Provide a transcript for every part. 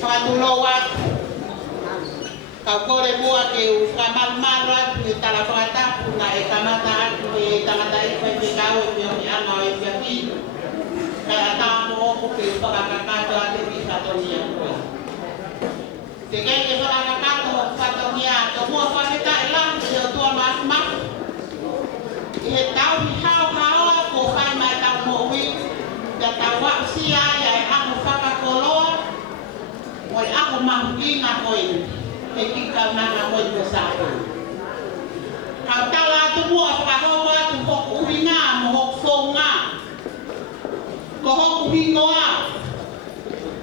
Whakatulowak, kau kore mua ke uskamalmarat ni talawatapu na e kamata atu e tangata e whaipekau e pioni ana e piapi. Kaya tāmo oku ke whakakakato ate ki whatonia koe. Te kei ke whakakakato o whatonia, to mua whaketa e langi o tua mafu. I he tau ni hao haoa ko whai mai tau mowi, kia tau wapsia ia e ako whakakoloa, moi ako mahukinga koe, he kikau nanga koe ko sāpoi. Kau tala atu mua whakahoa atu hoku uhinga mo hoku whonga. Ko hoku hingoa,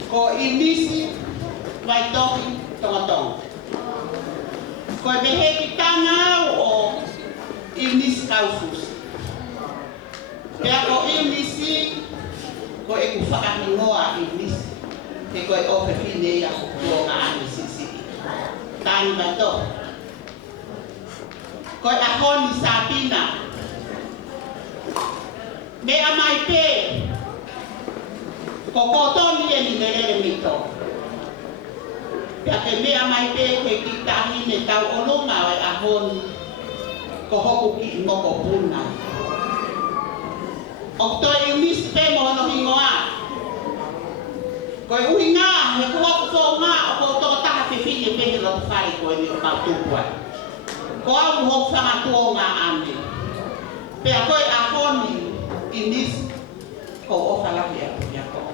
ko inisi, vai toki, tongatong. Ko e mehe ki tangau o inisi kaufus. Kaya ko inisi, ko e ku whakahingoa inisi. Te koe ope whine ia ko ngā ani sisiki. Tāni mato. Koe ahoni sāpina. Mea mai pē. Ko kotoni e ni merere mito. Pea ke mea mai pē koe ki tahine tau olonga o e ahoni. Ko hoku ki ngoko puna. O toi umisi pē mo hono hingoa. Koe ui ngā, he kuhoku tō ngā o ko tō taha whiwhine pehe lo whai koe ni o kau tūpua. Ko au muhoku whangatua ngā ane. Pea koe ahoni i nisi, ko ofa lahi atu ia ko.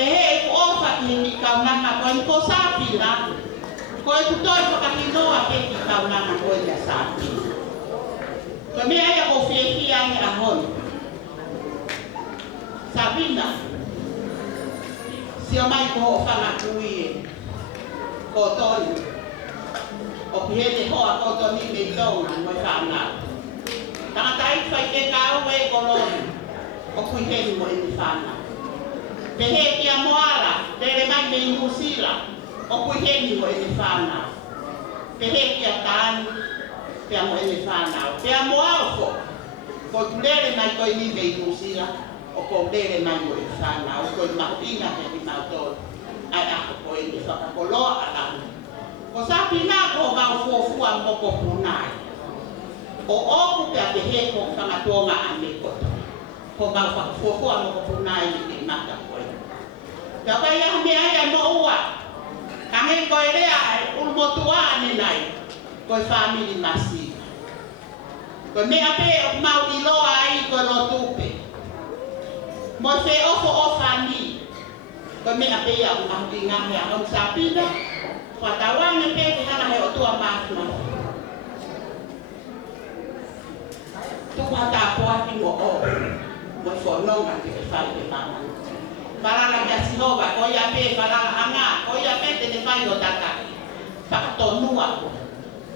Pehe e ku ofa ki he kaunanga koe ni ko sāpina. Koe tu toi whakahinoa pe ki kaunanga koe ni a sāpina. Koe mea ia ko whiewhia ni ahoni. Sāpina. Sio mai ko whangakui e, ko toni. O pihene hoa ko toni me tonga moi whanau. Tangatai whai ke kau e koloni, o kui heni mo eni whanau. Pehe kia moara, tere mai me inusila, o kui heni mo eni whanau. Pehe kia tāni, pia mo eni whanau. Pia moaofo, ko tulere mai koe ni me inusila. O ko lere mai mo e whanau, ko i mahuinga he ni mautoro. Ai ako ko e ni whakakoloa alamu. Ko sāpina ko mau fuofua moko punai. O oku pia te he ko whangatonga ane koto. Ko mau fuofua moko punai ni mata koe. Pia kai aha me ai mo ua. Kange koe rea ai ulmotua ane nai. Ko i family masiva. Ko mea pe o mau iloa ai ko lo tupe. Mo se ofo ofani. Ko me ape ia o mahuinga hea o sāpina. Whatawange pe te hana he o tua mātuna. Tuha tā poati mo o. Mo whanonga te ke whai te māma. Paranga kia sihova, ko ia pe paranga anga. Ko ia pe te te whai o tataki. Whakatonua ko.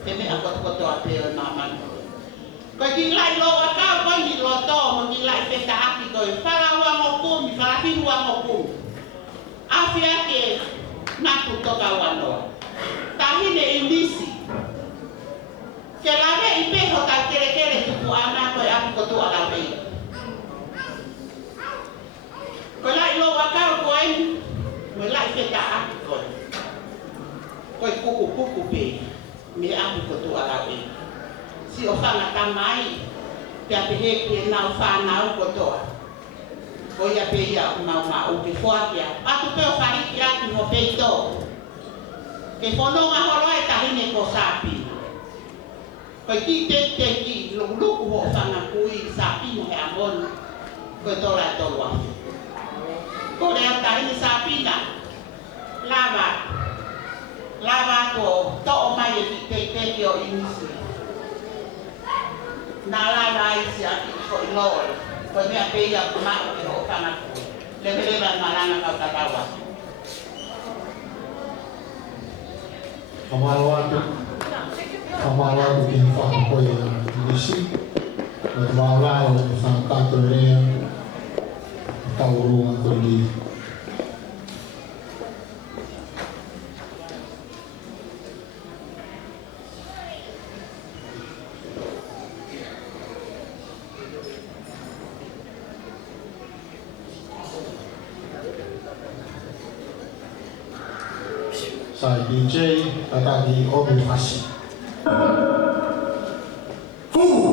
Te mea kotokotoa pe o māma. Ko ki lai loa kau ko ni loto mo ki lai peta aki ko wharawa mo kumi, wharahirua mo kumi. Awhia ke natu toka wanoa. Tahine i nisi. Ke lawe i peho ka kere tuku ana ko e aku kotu ala wei. Ko lai loa kau ko e mo lai peta aki ko. Ko i kuku pe me aku kotu ala wei. Si o whangata mai, pia pehe ki e nau whanau kotoa. Ko ia pe ia o mau mau ke whakia. Atu pe o whariki atu mo peito. Ke whanonga horo e tahine ko sāpi. Ko ki te ki luku ho whangakui sāpi mo he amon. Ko e tora e tolua. Ko rea tahine sāpi na. Lava ko to'o mai e ki te o inisi. Nala lai si ati ko iloi, ko mea peia ko mao ki ho whanako. Lewe maranga kau tatawa. Kamalo atu ki whakako e nisi. Me te wāwai o te whanakato rea. Taurunga ko ni. sa DJ tatagi Obi Fashi. Fu!